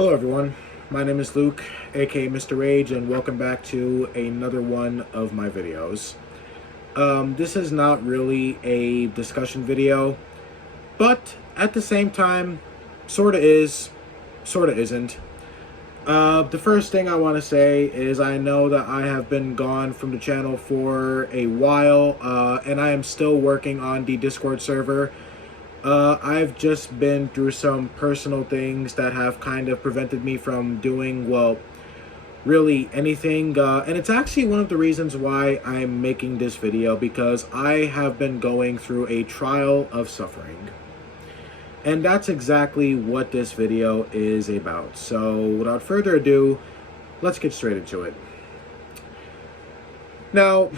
Hello everyone, my name is Luke, aka Mr. Rage, and welcome back to another one of my videos. This is not really a discussion video, but at the same time, sorta is, sorta isn't. The first thing I want to say is I know that I have been gone from the channel for a while, and I am still working on the Discord server. I've just been through some personal things that have kind of prevented me from doing, well, really anything. And it's actually one of the reasons why I'm making this video, because I have been going through a trial of suffering. And that's exactly what this video is about. So without further ado, let's get straight into it. Now,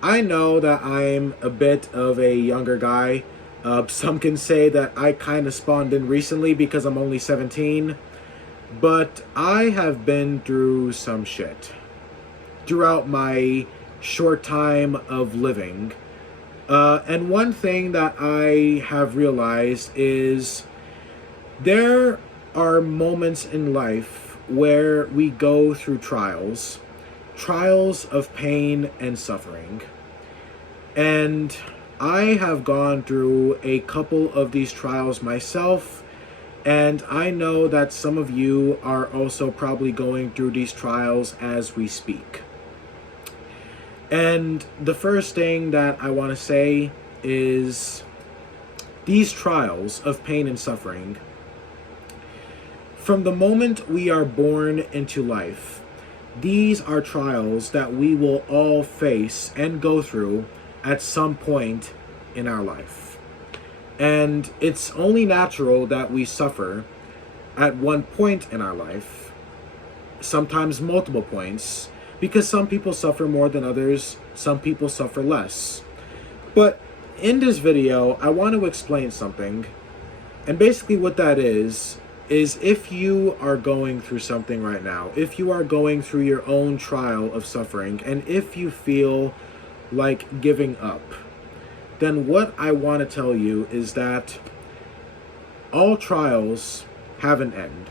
I know that I'm a bit of a younger guy. Some can say that I kind of spawned in recently because I'm only 17, but I have been through some shit throughout my short time of living. And one thing that I have realized is there are moments in life where we go through trials of pain and suffering. And I have gone through a couple of these trials myself, and I know that some of you are also probably going through these trials as we speak. And the first thing that I want to say is these trials of pain and suffering, from the moment we are born into life, these are trials that we will all face and go through at some point in our life. And it's only natural that we suffer at one point in our life, sometimes multiple points, because some people suffer more than others, some people suffer less. But in this video, I want to explain something, and basically what that is if you are going through something right now, if you are going through your own trial of suffering, and if you feel like giving up, then what I want to tell you is that all trials have an end.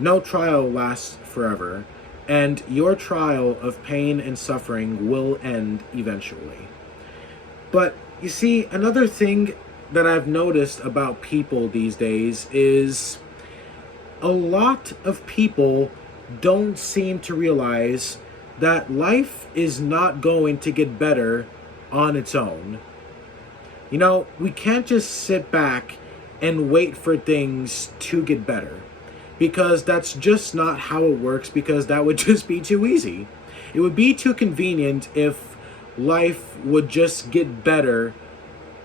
No trial lasts forever, and your trial of pain and suffering will end eventually. But you see, another thing that I've noticed about people these days is a lot of people don't seem to realize that life is not going to get better on its own. You know, we can't just sit back and wait for things to get better, because that's just not how it works, because that would just be too easy. It would be too convenient if life would just get better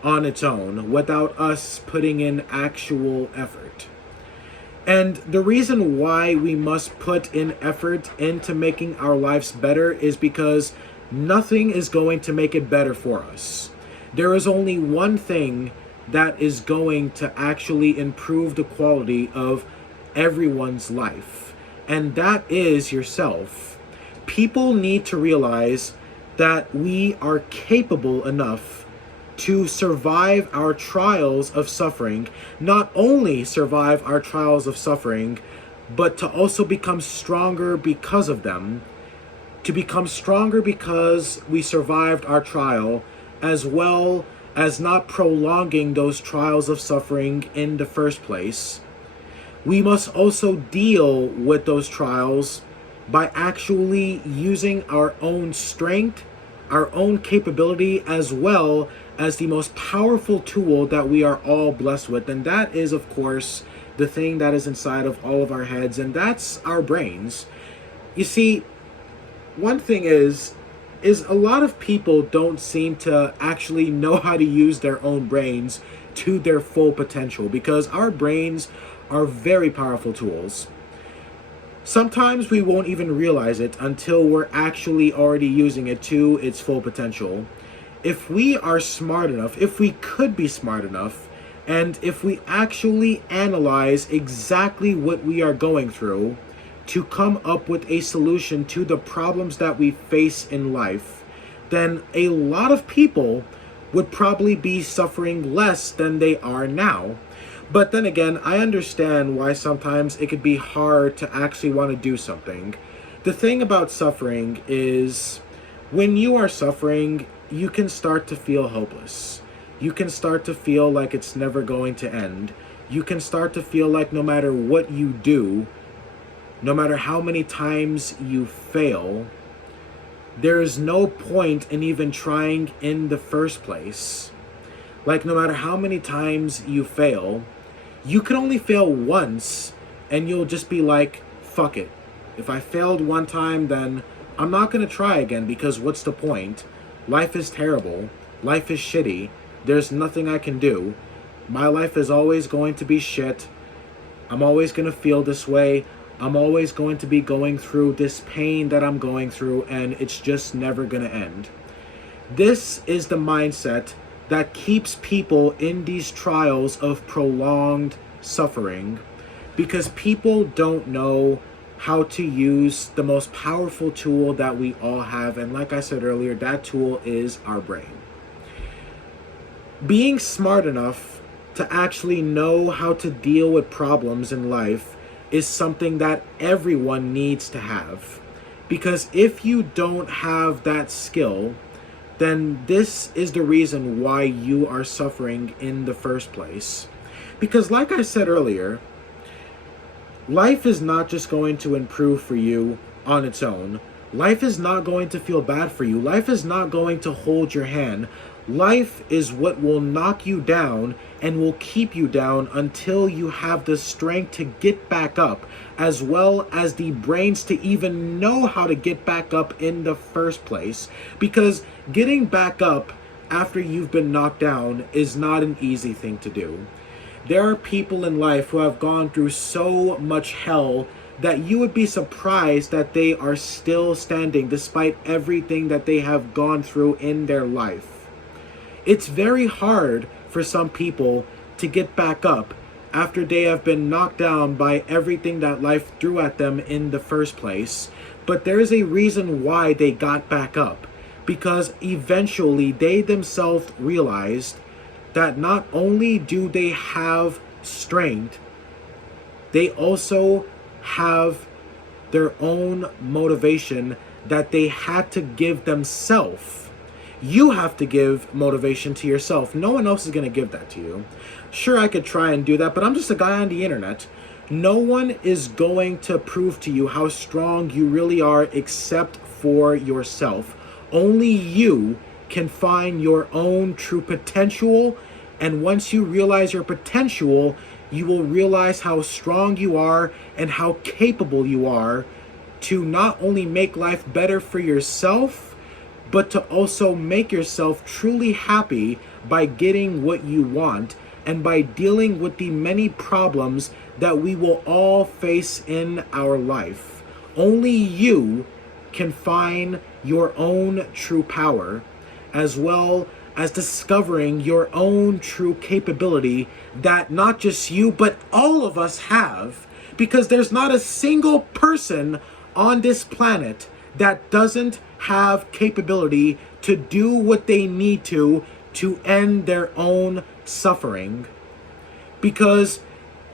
on its own without us putting in actual effort. And the reason why we must put in effort into making our lives better is because nothing is going to make it better for us. There is only one thing that is going to actually improve the quality of everyone's life, and that is yourself. People need to realize that we are capable enough to survive our trials of suffering, not only survive our trials of suffering, but to also become stronger because of them, to become stronger because we survived our trial, as well as not prolonging those trials of suffering in the first place. We must also deal with those trials by actually using our own strength, our own capability, as well as the most powerful tool that we are all blessed with. And that is, of course, the thing that is inside of all of our heads, and that's our brains. You see, one thing is a lot of people don't seem to actually know how to use their own brains to their full potential, because our brains are very powerful tools. Sometimes we won't even realize it until we're actually already using it to its full potential. If we are smart enough, if we could be smart enough, and if we actually analyze exactly what we are going through to come up with a solution to the problems that we face in life, then a lot of people would probably be suffering less than they are now. But then again, I understand why sometimes it could be hard to actually want to do something. The thing about suffering is when you are suffering, you can start to feel hopeless. You can start to feel like it's never going to end. You can start to feel like no matter what you do, no matter how many times you fail, there is no point in even trying in the first place. Like, no matter how many times you fail, you can only fail once and you'll just be like, fuck it. If I failed one time, then I'm not going to try again, because what's the point? Life is terrible. Life is shitty. There's nothing I can do. My life is always going to be shit. I'm always going to feel this way. I'm always going to be going through this pain that I'm going through, and it's just never going to end. This is the mindset that keeps people in these trials of prolonged suffering, because people don't know how to use the most powerful tool that we all have. And like I said earlier, that tool is our brain. Being smart enough to actually know how to deal with problems in life is something that everyone needs to have. Because if you don't have that skill, then this is the reason why you are suffering in the first place. Because like I said earlier, life is not just going to improve for you on its own. Life is not going to feel bad for you. Life is not going to hold your hand. Life is what will knock you down and will keep you down until you have the strength to get back up, as well as the brains to even know how to get back up in the first place. Because getting back up after you've been knocked down is not an easy thing to do. There are people in life who have gone through so much hell that you would be surprised that they are still standing despite everything that they have gone through in their life. It's very hard for some people to get back up after they have been knocked down by everything that life threw at them in the first place. But there's a reason why they got back up, because eventually they themselves realized that not only do they have strength, they also have their own motivation that they had to give themselves. You have to give motivation to yourself. No one else is going to give that to you. Sure, I could try and do that, but I'm just a guy on the internet. No one is going to prove to you how strong you really are except for yourself. Only you can find your own true potential, and once you realize your potential, you will realize how strong you are and how capable you are to not only make life better for yourself, but to also make yourself truly happy by getting what you want and by dealing with the many problems that we will all face in our life. Only you can find your own true power, as well as discovering your own true capability that not just you, but all of us have. Because there's not a single person on this planet that doesn't have capability to do what they need to end their own suffering. Because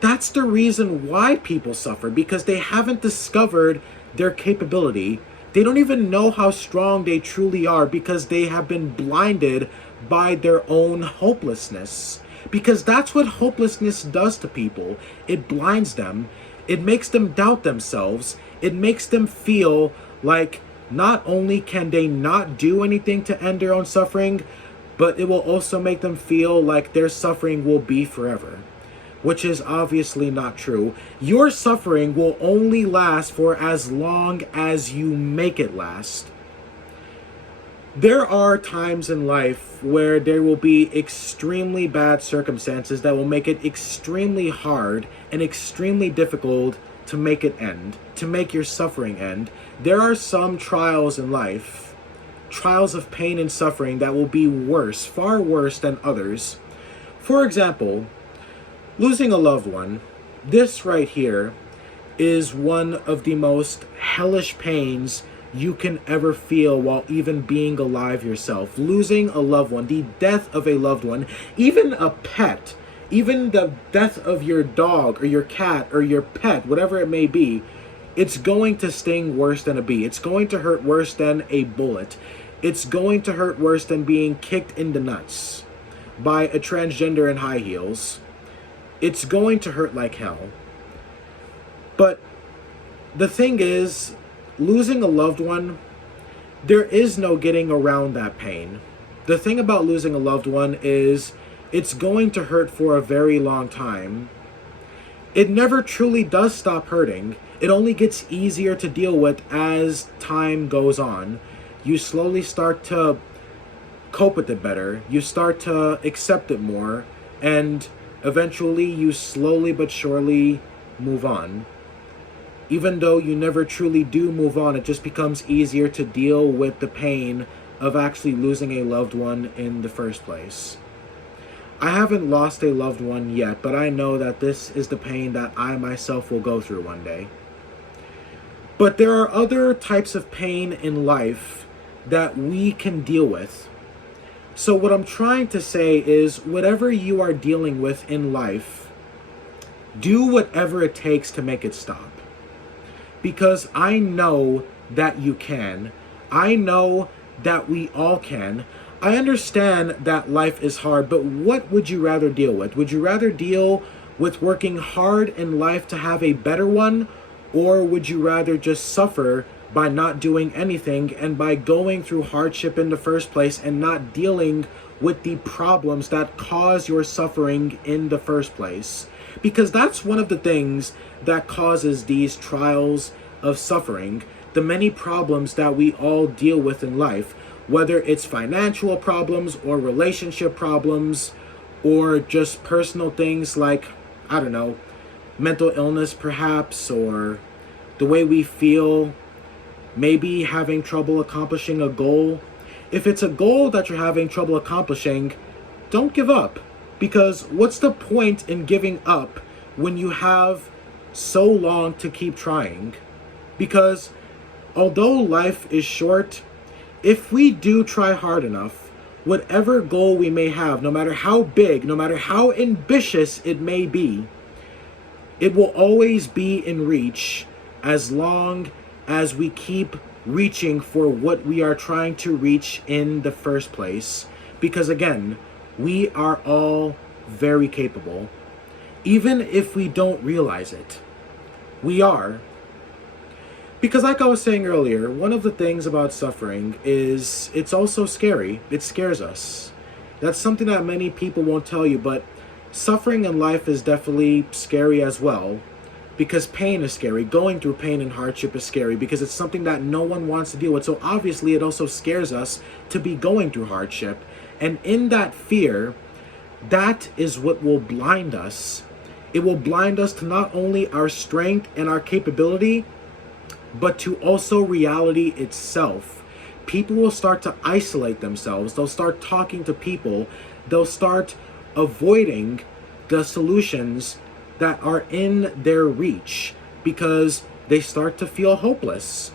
that's the reason why people suffer, because they haven't discovered their capability. They don't even know how strong they truly are because they have been blinded by their own hopelessness. Because that's what hopelessness does to people. It blinds them. It makes them doubt themselves. It makes them feel like not only can they not do anything to end their own suffering, but it will also make them feel like their suffering will be forever, which is obviously not true. Your suffering will only last for as long as you make it last. There are times in life where there will be extremely bad circumstances that will make it extremely hard and extremely difficult to make it end, to make your suffering end. There are some trials in life, trials of pain and suffering, that will be worse, far worse than others. For example, losing a loved one. This right here is one of the most hellish pains you can ever feel while even being alive yourself. Losing a loved one, the death of a loved one, even a pet Even the death of your dog or your cat or your pet, whatever it may be, it's going to sting worse than a bee. It's going to hurt worse than a bullet. It's going to hurt worse than being kicked in the nuts by a transgender in high heels. It's going to hurt like hell. But the thing is, losing a loved one, there is no getting around that pain. The thing about losing a loved one is it's going to hurt for a very long time. It never truly does stop hurting. It only gets easier to deal with as time goes on. You slowly start to cope with it better. You start to accept it more. And eventually you slowly but surely move on. Even though you never truly do move on, it just becomes easier to deal with the pain of actually losing a loved one in the first place. I haven't lost a loved one yet, but I know that this is the pain that I myself will go through one day. But there are other types of pain in life that we can deal with. So what I'm trying to say is, whatever you are dealing with in life, do whatever it takes to make it stop. Because I know that you can. I know that we all can. I understand that life is hard, but what would you rather deal with? Would you rather deal with working hard in life to have a better one? Or would you rather just suffer by not doing anything and by going through hardship in the first place and not dealing with the problems that cause your suffering in the first place? Because that's one of the things that causes these trials of suffering, the many problems that we all deal with in life, whether it's financial problems or relationship problems or just personal things like, I don't know, mental illness perhaps, or the way we feel, maybe having trouble accomplishing a goal. If it's a goal that you're having trouble accomplishing, don't give up. Because what's the point in giving up when you have so long to keep trying? Because although life is short, if we do try hard enough, whatever goal we may have, no matter how big, no matter how ambitious it may be, it will always be in reach as long as we keep reaching for what we are trying to reach in the first place. Because again, we are all very capable. Even if we don't realize it, we are. Because like I was saying earlier, one of the things about suffering is it's also scary. It scares us. That's something that many people won't tell you, but suffering in life is definitely scary as well. Because pain is scary. Going through pain and hardship is scary because it's something that no one wants to deal with. So obviously it also scares us to be going through hardship. And in that fear, that is what will blind us. It will blind us to not only our strength and our capability, but to also reality itself. People will start to isolate themselves. They'll start talking to people. They'll start avoiding the solutions that are in their reach because they start to feel hopeless.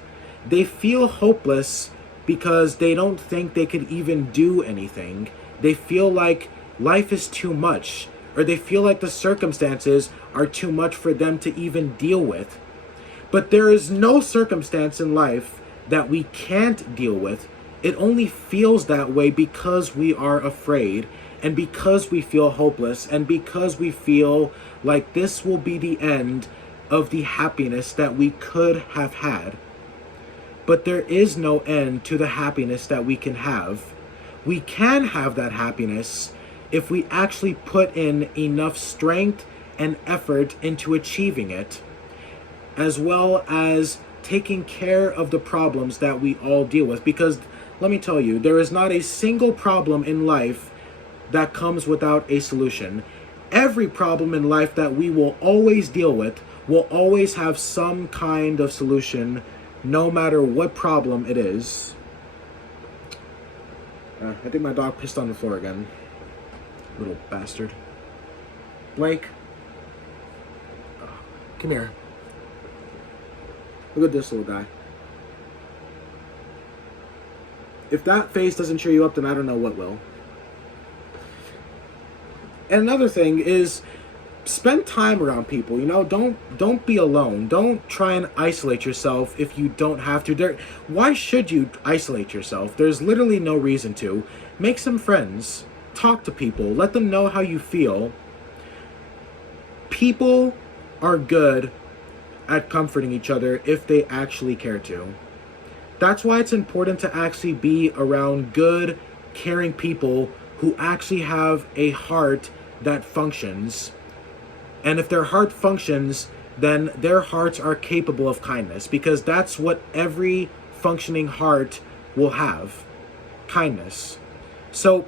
They feel hopeless because they don't think they could even do anything. They feel like life is too much, or they feel like the circumstances are too much for them to even deal with. But there is no circumstance in life that we can't deal with. It only feels that way because we are afraid, and because we feel hopeless, and because we feel like this will be the end of the happiness that we could have had. But there is no end to the happiness that we can have. We can have that happiness if we actually put in enough strength and effort into achieving it, as well as taking care of the problems that we all deal with. Because let me tell you, there is not a single problem in life that comes without a solution. Every problem in life that we will always deal with will always have some kind of solution, no matter what problem it is. I think my dog pissed on the floor again. Little bastard. Blake. Come here. Look at this little guy. If that face doesn't cheer you up, then I don't know what will. And another thing is spend time around people. Don't be alone. Don't try and isolate yourself if you don't have to. Why should you isolate yourself? There's literally no reason to. Make some friends. Talk to people. Let them know how you feel. People are good at comforting each other if they actually care to. That's why it's important to actually be around good, caring people who actually have a heart that functions. And if their heart functions, then their hearts are capable of kindness, because that's what every functioning heart will have: kindness. So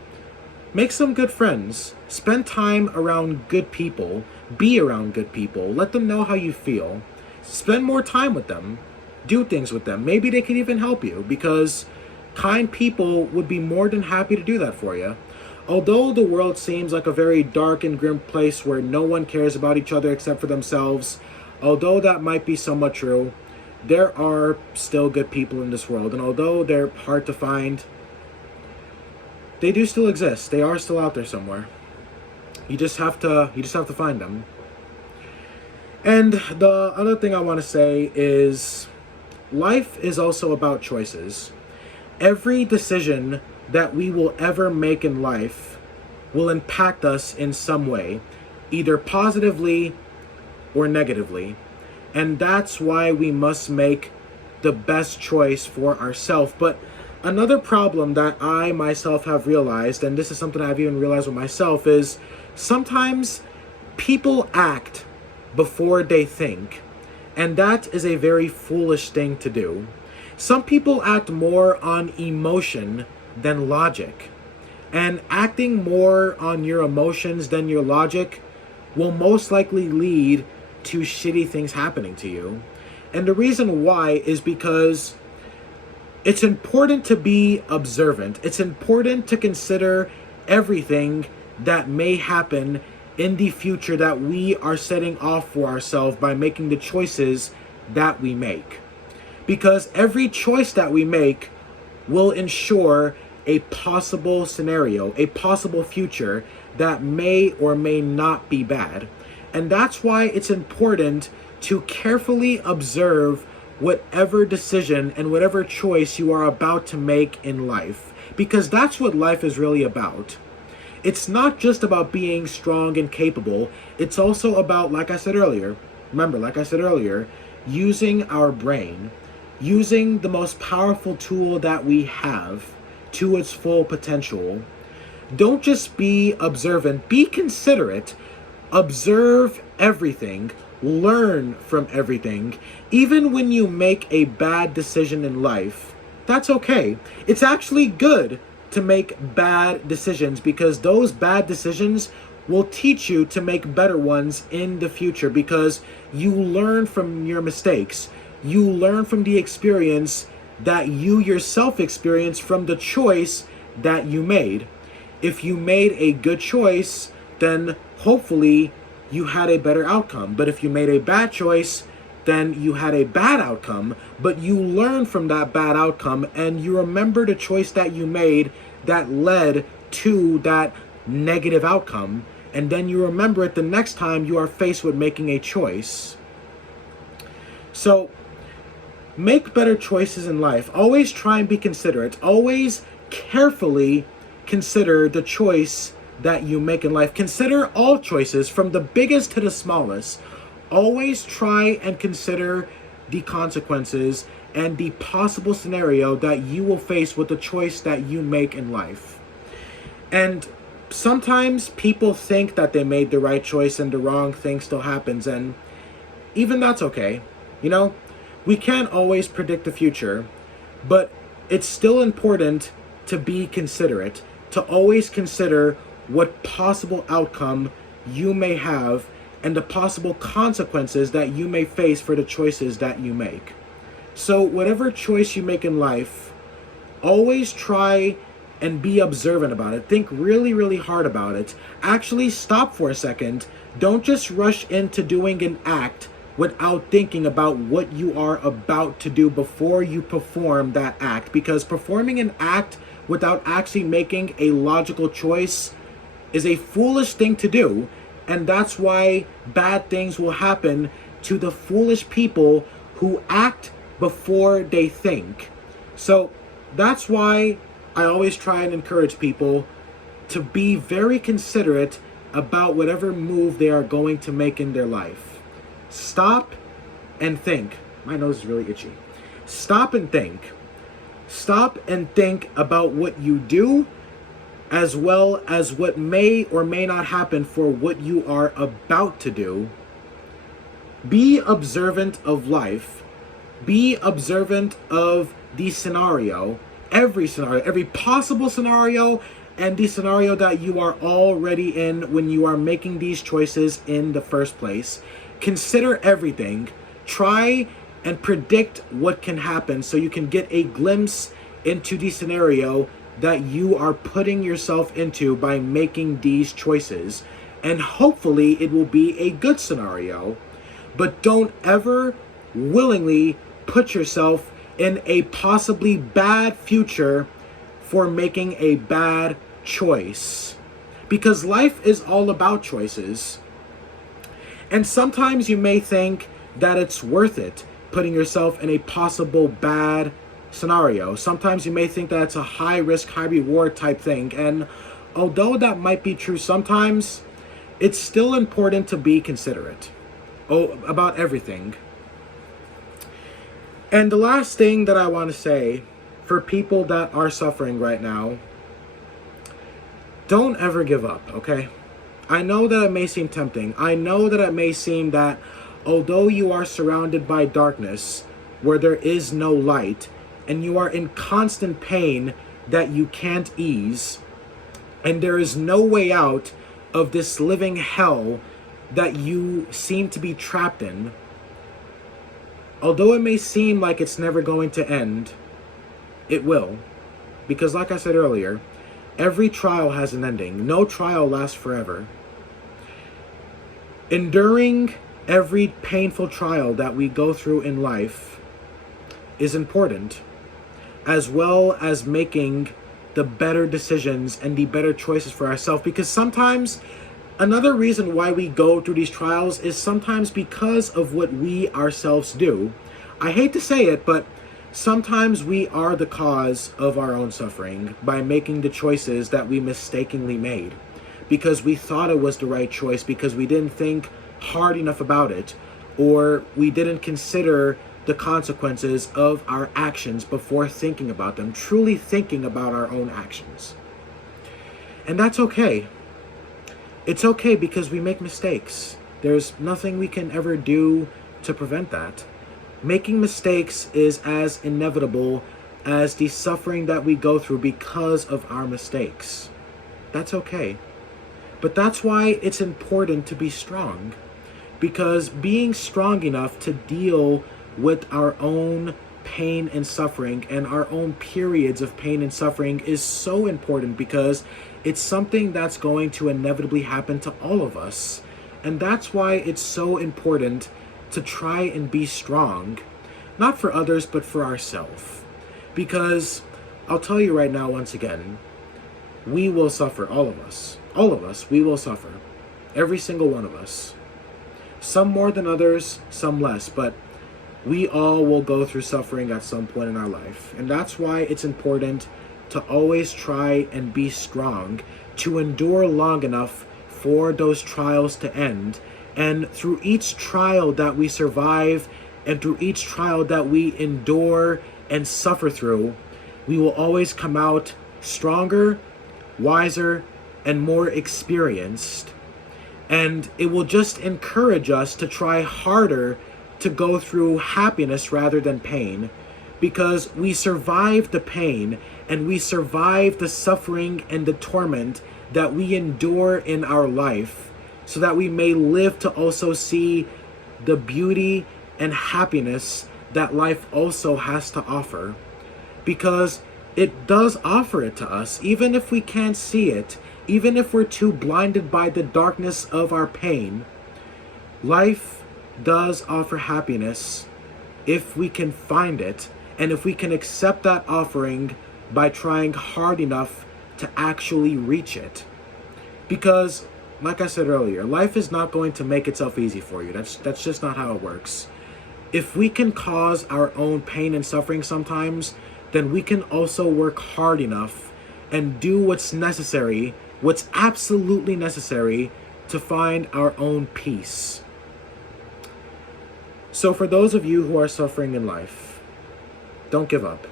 make some good friends. Spend time around good people. Be around good people. Let them know how you feel. Spend more time with them. Do things with them. Maybe they can even help you, because kind people would be more than happy to do that for you. Although the world seems like a very dark and grim place where no one cares about each other except for themselves, although that might be somewhat true, there are still good people in this world. And although they're hard to find, they do still exist. They are still out there somewhere. You just have to find them. And the other thing I want to say is life is also about choices. Every decision that we will ever make in life will impact us in some way, either positively or negatively. And that's why we must make the best choice for ourselves. But another problem that I myself have realized, and this is something I've even realized with myself, is sometimes people act before they think. And that is a very foolish thing to do. Some people act more on emotion than logic. And acting more on your emotions than your logic will most likely lead to shitty things happening to you. And the reason why is because it's important to be observant. It's important to consider everything that may happen in the future that we are setting off for ourselves by making the choices that we make. Because every choice that we make will ensure a possible scenario, a possible future that may or may not be bad. And that's why it's important to carefully observe whatever decision and whatever choice you are about to make in life. Because that's what life is really about. It's not just about being strong and capable. It's also about, like I said earlier, using our brain, using the most powerful tool that we have to its full potential. Don't just be observant, be considerate. Observe everything, learn from everything. Even when you make a bad decision in life, that's okay. It's actually good to make bad decisions, because those bad decisions will teach you to make better ones in the future, because you learn from your mistakes. You learn from the experience that you yourself experienced from the choice that you made. If you made a good choice, then hopefully you had a better outcome. But if you made a bad choice, then you had a bad outcome, but you learn from that bad outcome and you remember the choice that you made that led to that negative outcome, and then you remember it the next time you are faced with making a choice. So make better choices in life. Always try and be considerate. Always carefully consider the choice that you make in life. Consider all choices from the biggest to the smallest. Always try and consider the consequences and the possible scenario that you will face with the choice that you make in life. And sometimes people think that they made the right choice and the wrong thing still happens, and even that's okay. We can't always predict the future, but it's still important to be considerate, to always consider what possible outcome you may have and the possible consequences that you may face for the choices that you make. So whatever choice you make in life, always try and be observant about it. Think really, really hard about it. Actually stop for a second. Don't just rush into doing an act without thinking about what you are about to do before you perform that act. Because performing an act without actually making a logical choice is a foolish thing to do, and that's why bad things will happen to the foolish people who act before they think. So that's why I always try and encourage people to be very considerate about whatever move they are going to make in their life. Stop and think. My nose is really itchy. Stop and think. Stop and think about what you do, as well as what may or may not happen for what you are about to do. Be observant of life. Be observant of the scenario, every possible scenario, and the scenario that you are already in when you are making these choices in the first place. Consider everything. Try and predict what can happen so you can get a glimpse into the scenario that you are putting yourself into by making these choices. And hopefully it will be a good scenario. But don't ever willingly put yourself in a possibly bad future for making a bad choice. Because life is all about choices. And sometimes you may think that it's worth it putting yourself in a possible bad scenario. Sometimes you may think that it's a high risk, high reward type thing. And although that might be true sometimes, it's still important to be considerate about everything. And the last thing that I want to say for people that are suffering right now, don't ever give up, okay? I know that it may seem tempting. I know that it may seem that although you are surrounded by darkness where there is no light, and you are in constant pain that you can't ease, and there is no way out of this living hell that you seem to be trapped in, although it may seem like it's never going to end, it will. Because like I said earlier, every trial has an ending. No trial lasts forever. Enduring every painful trial that we go through in life is important, as well as making the better decisions and the better choices for ourselves. Because sometimes another reason why we go through these trials is sometimes because of what we ourselves do. I hate to say it, but sometimes we are the cause of our own suffering by making the choices that we mistakenly made. Because we thought it was the right choice, because we didn't think hard enough about it, or we didn't consider the consequences of our actions before thinking about them, truly thinking about our own actions. And that's okay. It's okay because we make mistakes. There's nothing we can ever do to prevent that. Making mistakes is as inevitable as the suffering that we go through because of our mistakes. That's okay. But that's why it's important to be strong. Because being strong enough to deal with our own pain and suffering and our own periods of pain and suffering is so important, because it's something that's going to inevitably happen to all of us. And that's why it's so important to try and be strong, not for others, but for ourselves. Because I'll tell you right now, once again, we will suffer, all of us, we will suffer, every single one of us. Some more than others, some less, but we all will go through suffering at some point in our life. And that's why it's important to always try and be strong, to endure long enough for those trials to end. And through each trial that we survive, and through each trial that we endure and suffer through, we will always come out stronger, wiser, and more experienced. And it will just encourage us to try harder to go through happiness rather than pain, because we survive the pain and we survive the suffering and the torment that we endure in our life, so that we may live to also see the beauty and happiness that life also has to offer. Because it does offer it to us, even if we can't see it, even if we're too blinded by the darkness of our pain. Life does offer happiness if we can find it, and if we can accept that offering by trying hard enough to actually reach it. Because, like I said earlier, life is not going to make itself easy for you. That's just not how it works. If we can cause our own pain and suffering sometimes, then we can also work hard enough and do what's necessary, what's absolutely necessary to find our own peace. So for those of you who are suffering in life, don't give up.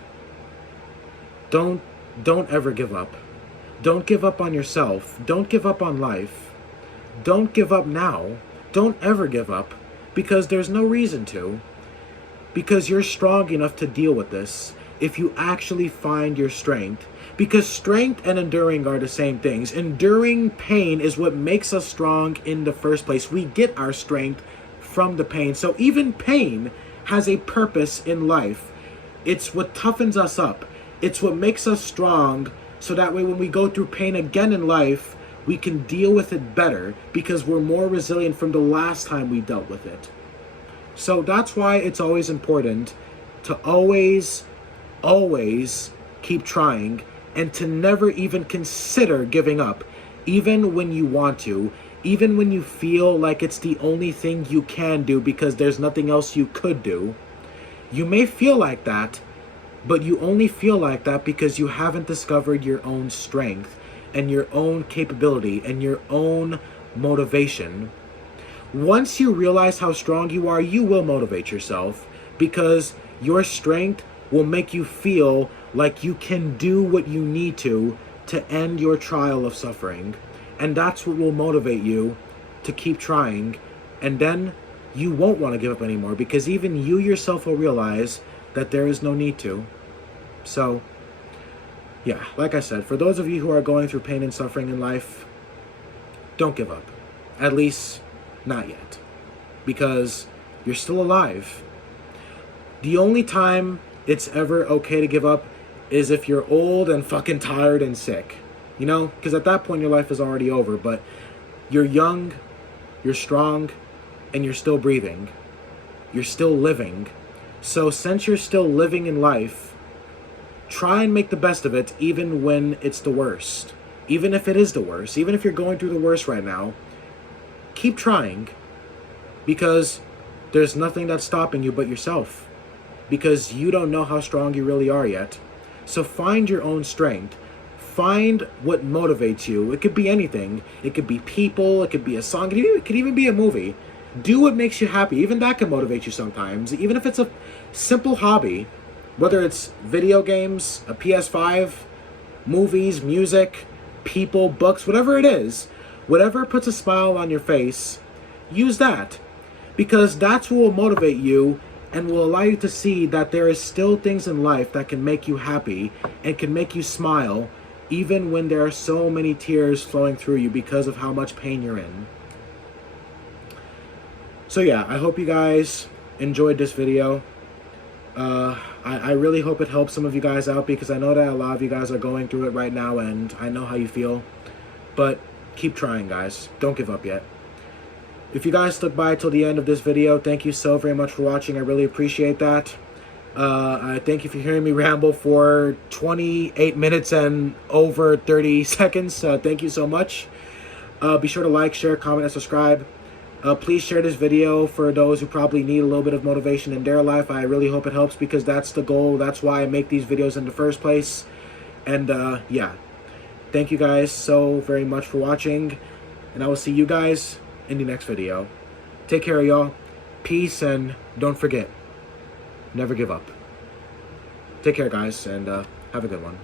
Don't ever give up. Don't give up on yourself. Don't give up on life. Don't give up now. Don't ever give up, because there's no reason to. Because you're strong enough to deal with this if you actually find your strength. Because strength and enduring are the same things. Enduring pain is what makes us strong in the first place. We get our strength from the pain. So even pain has a purpose in life. It's what toughens us up. It's what makes us strong, so that way when we go through pain again in life, we can deal with it better because we're more resilient from the last time we dealt with it. So that's why it's always important to always keep trying, and to never even consider giving up, even when you want to, even when you feel like it's the only thing you can do because there's nothing else you could do. You may feel like that, but you only feel like that because you haven't discovered your own strength and your own capability and your own motivation. Once you realize how strong you are, you will motivate yourself, because your strength will make you feel like you can do what you need to end your trial of suffering. And that's what will motivate you to keep trying. And then you won't want to give up anymore, because even you yourself will realize that there is no need to. So, yeah, like I said, for those of you who are going through pain and suffering in life, don't give up. At least, not yet. Because you're still alive. The only time it's ever okay to give up is if you're old and fucking tired and sick. You know? Because at that point, your life is already over. But you're young, you're strong, and you're still breathing. You're still living. So since you're still living in life, try and make the best of it, even when it's the worst. Even if it is the worst. Even if you're going through the worst right now, keep trying. Because there's nothing that's stopping you but yourself. Because you don't know how strong you really are yet. So find your own strength. Find what motivates you. It could be anything. It could be people. It could be a song. It could even be a movie. Do what makes you happy. Even that can motivate you sometimes. Even if it's a simple hobby. Whether it's video games, a PS5, movies, music, people, books, whatever it is. Whatever puts a smile on your face, use that. Because that's what will motivate you and will allow you to see that there is still things in life that can make you happy and can make you smile, even when there are so many tears flowing through you because of how much pain you're in. So yeah, I hope you guys enjoyed this video. I really hope it helps some of you guys out, because I know that a lot of you guys are going through it right now, and I know how you feel. But keep trying, guys. Don't give up yet. If you guys stuck by till the end of this video, thank you so very much for watching. I really appreciate that. I thank you for hearing me ramble for 28 minutes and over 30 seconds. Thank you so much. Be sure to like, share, comment, and subscribe. Please share this video for those who probably need a little bit of motivation in their life. I really hope it helps, because that's the goal. That's why I make these videos in the first place. And yeah, thank you guys so very much for watching, and I will see you guys in the next video. Take care, y'all. Peace, and don't forget, never give up. Take care, guys, and have a good one.